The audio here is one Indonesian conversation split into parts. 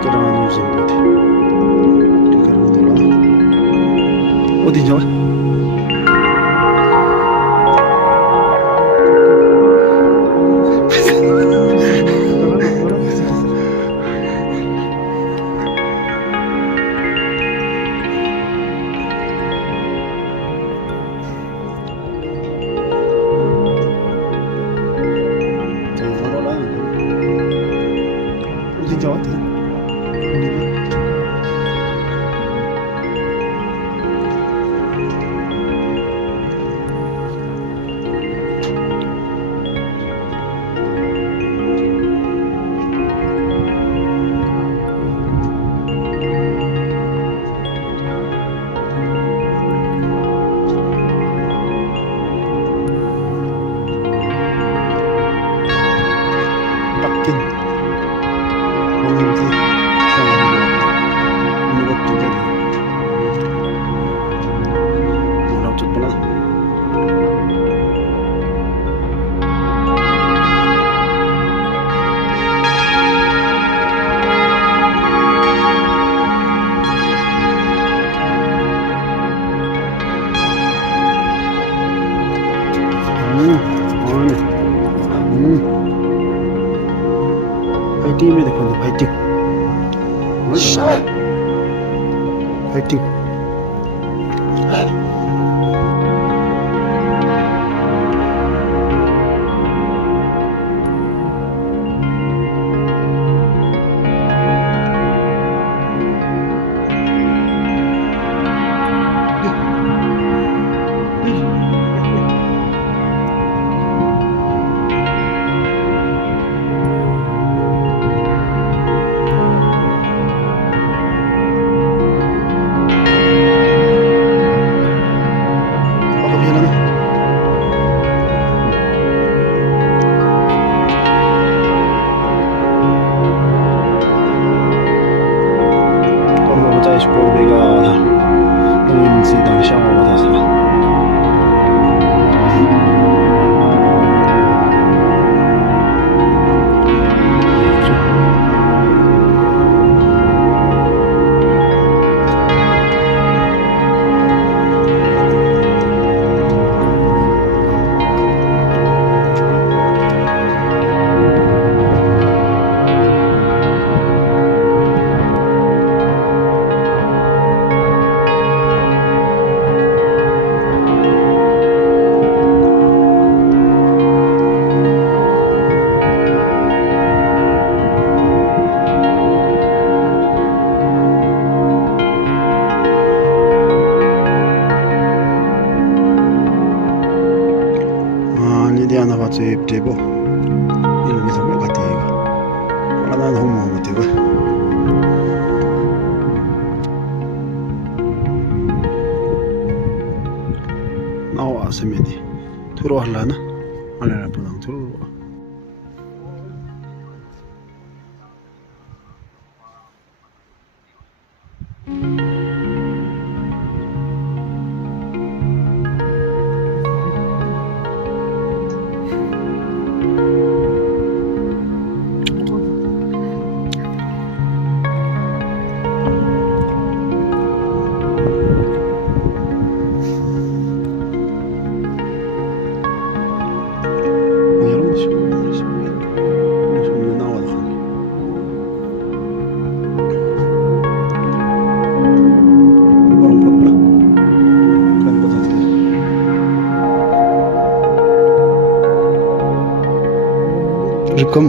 그런 요즘 어디 그런 거 놀아 어디 좋아? 어디 좋아? 바뀐 뭔지 ini waktu tadi udah cepet 파이팅입니다. 근데 파이팅. 파이팅. Sportliga insidan känner man det dia na watu tebo ilo bisa buka tiga mana na humo tiba nawa semedi turu halana ala pulang turu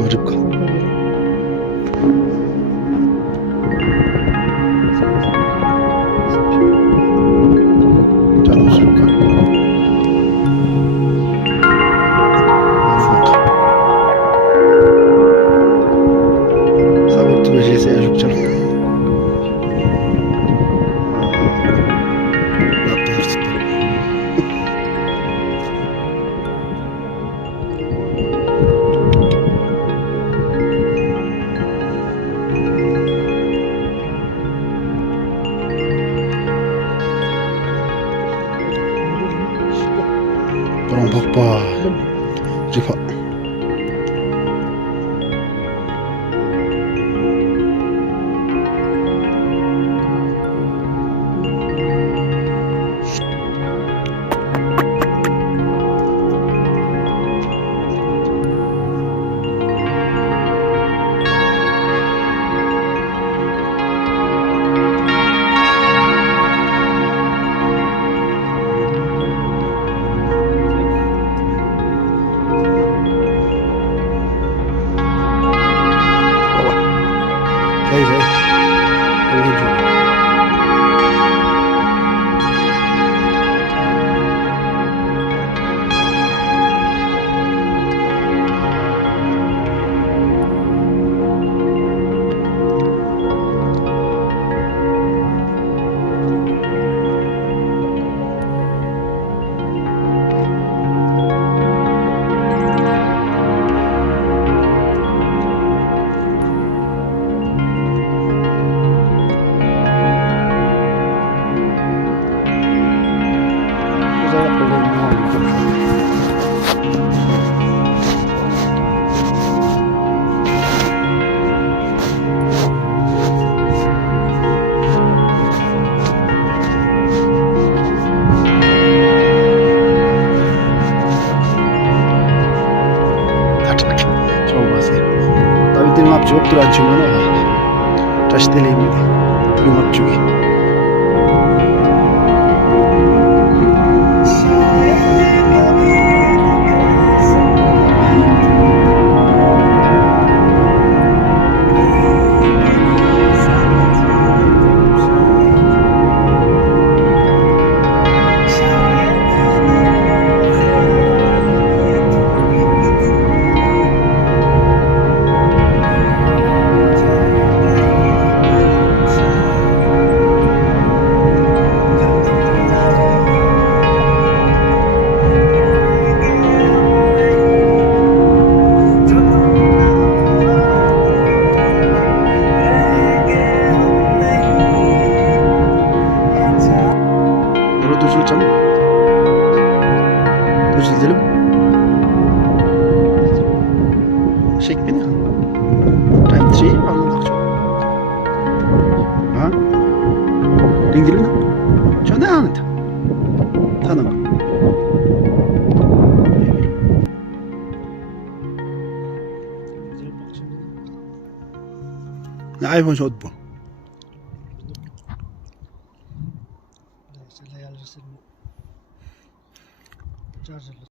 ribka terus ribka sabit tuh biasa ya ribka Orang Papa Rifa زي أول جمعة. Tabii mapçı yoktur açımını o. Taş deliğimi bir mapçı gibi. Duracağım. Düz edelim. Çek beni. Time 3 anladık. Ha? Dingilim mi? Çok ne anladı? Tanım. Ne iPhone şot bu.